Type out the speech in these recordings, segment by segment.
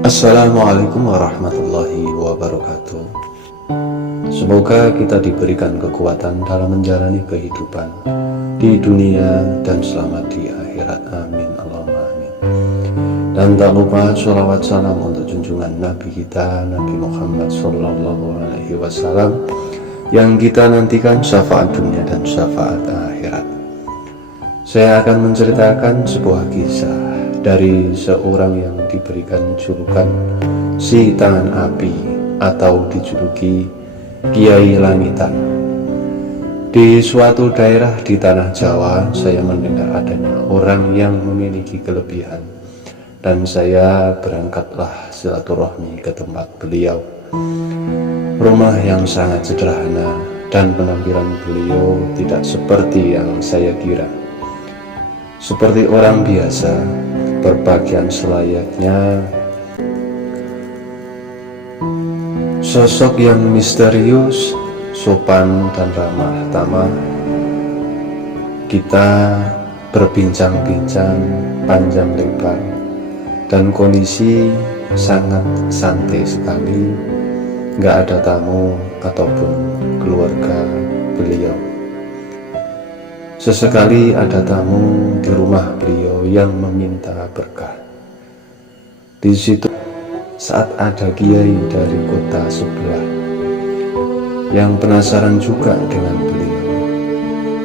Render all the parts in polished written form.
Assalamualaikum warahmatullahi wabarakatuh. Semoga kita diberikan kekuatan dalam menjalani kehidupan di dunia dan selamat di akhirat. Amin Allahumma amin. Dan tak lupa sholawat salam untuk junjungan Nabi kita, Nabi Muhammad SAW, yang kita nantikan syafaat dunia dan syafaat akhirat. Saya akan menceritakan sebuah kisah dari seorang yang diberikan julukan si tangan api atau dijuluki Kiai Langitan. Di suatu daerah di tanah Jawa, saya mendengar adanya orang yang memiliki kelebihan, dan saya berangkatlah silaturahmi ke tempat beliau. Rumah yang sangat sederhana dan penampilan beliau tidak seperti yang saya kira. Seperti orang biasa, berpakaian selayaknya, sosok yang misterius, sopan dan ramah tamah. Kita berbincang-bincang panjang lebar dan kondisi sangat santai sekali. Nggak ada tamu ataupun keluarga beliau. Sesekali ada tamu di rumah beliau yang meminta berkah. Di situ saat ada kiai dari kota sebelah yang penasaran juga dengan beliau.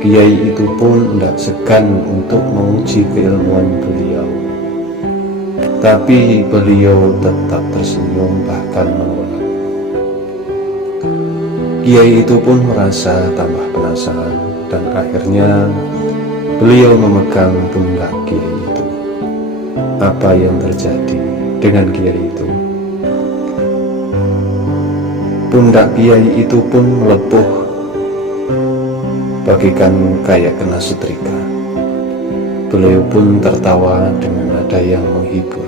Kiai itu pun tidak segan untuk menguji keilmuan beliau. Tapi beliau tetap tersenyum bahkan menolak. Kiai itu pun merasa tambah penasaran, dan akhirnya beliau memegang pundak kiai itu. Apa yang terjadi dengan kiai itu? Pundak kiai itu pun melepuh bagikan kayak kena setrika. Beliau pun tertawa dengan nada yang menghibur.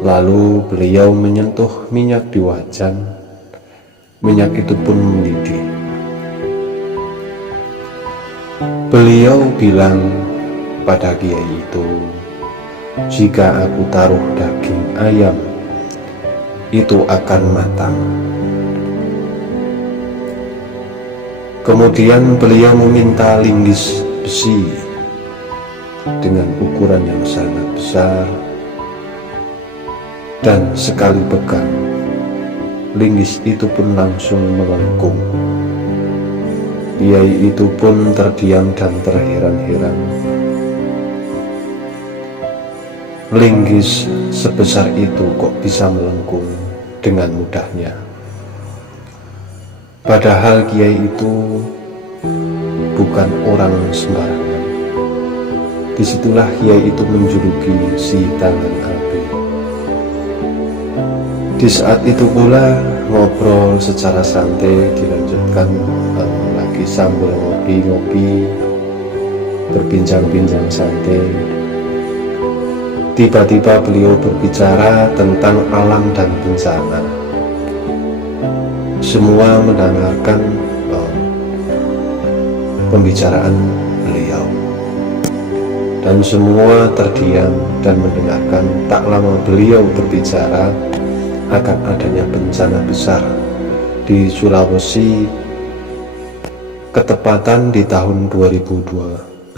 Lalu beliau menyentuh minyak di wajan. Minyak itu pun mendidih. Beliau bilang pada kiai itu, "Jika aku taruh daging ayam, itu akan matang." Kemudian beliau meminta linggis besi dengan ukuran yang sangat besar, dan sekali pegang, linggis itu pun langsung melengkung. Kiai itu pun terdiam dan terheran-heran. Linggis sebesar itu kok bisa melengkung dengan mudahnya? Padahal kiai itu bukan orang sembarangan. Disitulah kiai itu menjuluki si tangan api. Di saat itu pula ngobrol secara santai dilanjutkan lagi sambil ngopi-ngopi, berbincang-bincang santai. Tiba-tiba beliau berbicara tentang alam dan bencana. Semua mendengarkan pembicaraan beliau, dan semua terdiam dan mendengarkan. Tak lama beliau berbicara akan adanya bencana besar di Sulawesi, ketepatan di tahun 2018.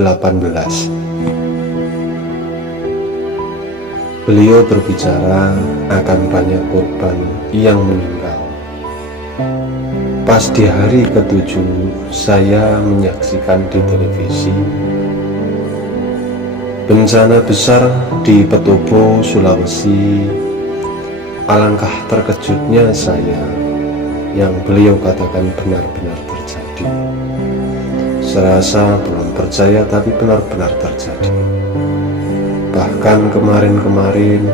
Beliau berbicara akan banyak korban yang meninggal. Pas di hari ke-7 saya menyaksikan di televisi bencana besar di Petobo, Sulawesi. Alangkah terkejutnya saya yang beliau katakan benar-benar terjadi. Serasa belum percaya, tapi benar-benar terjadi. Bahkan kemarin-kemarin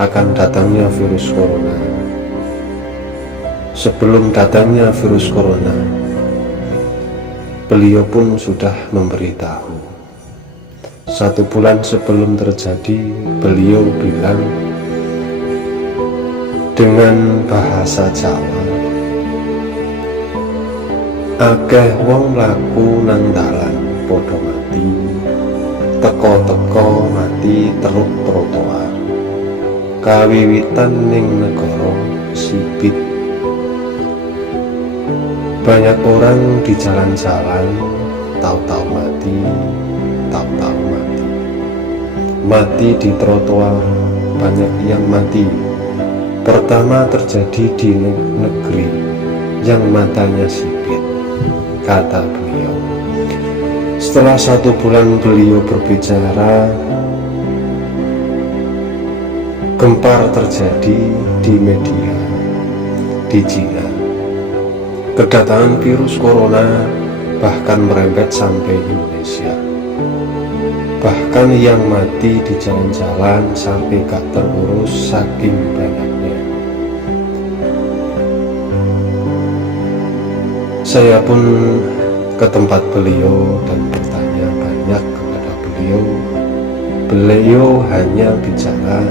akan datangnya virus corona. Sebelum datangnya virus corona, beliau pun sudah memberitahu. 1 bulan sebelum terjadi, beliau bilang dengan bahasa Jawa, "Akeh wong mlaku nang dalan padha mati, teko-teko mati teluk trotoar." kawiwitan ning negara sipit. Banyak orang di jalan-jalan tahu-tahu mati, tahu-tahu mati. Mati di trotoar, banyak yang mati. Pertama terjadi di negeri yang matanya sipit, kata beliau. Setelah 1 bulan beliau berbicara, gempar terjadi di media di Cina. Kedatangan virus corona bahkan merembet sampai Indonesia. Bahkan yang mati di jalan-jalan sampai gak terurus saking banyaknya. Saya pun ke tempat beliau dan bertanya banyak kepada beliau. Beliau hanya bicara,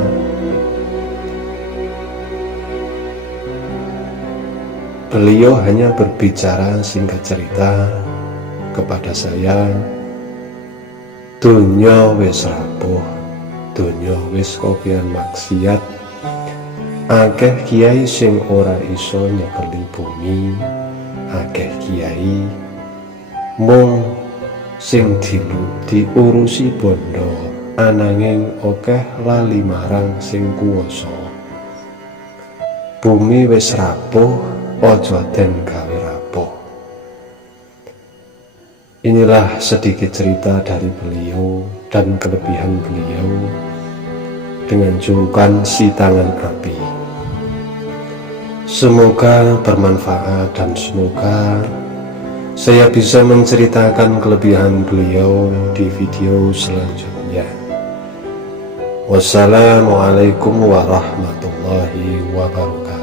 beliau hanya berbicara singkat cerita kepada saya, dunya wis rapuh, dunya wis kopian maksiat, akeh kiai sing ora iso nyekeli bumi, akeh kiai mung sing diurusi bondo, ananging akeh lali marang sing kuwasa. Bumi wis rapuh, ojo den gawe rapuh. Inilah sedikit cerita dari beliau dan kelebihan beliau dengan julukan si tangan api. Semoga bermanfaat dan semoga saya bisa menceritakan kelebihan beliau di video selanjutnya. Wassalamualaikum warahmatullahi wabarakatuh.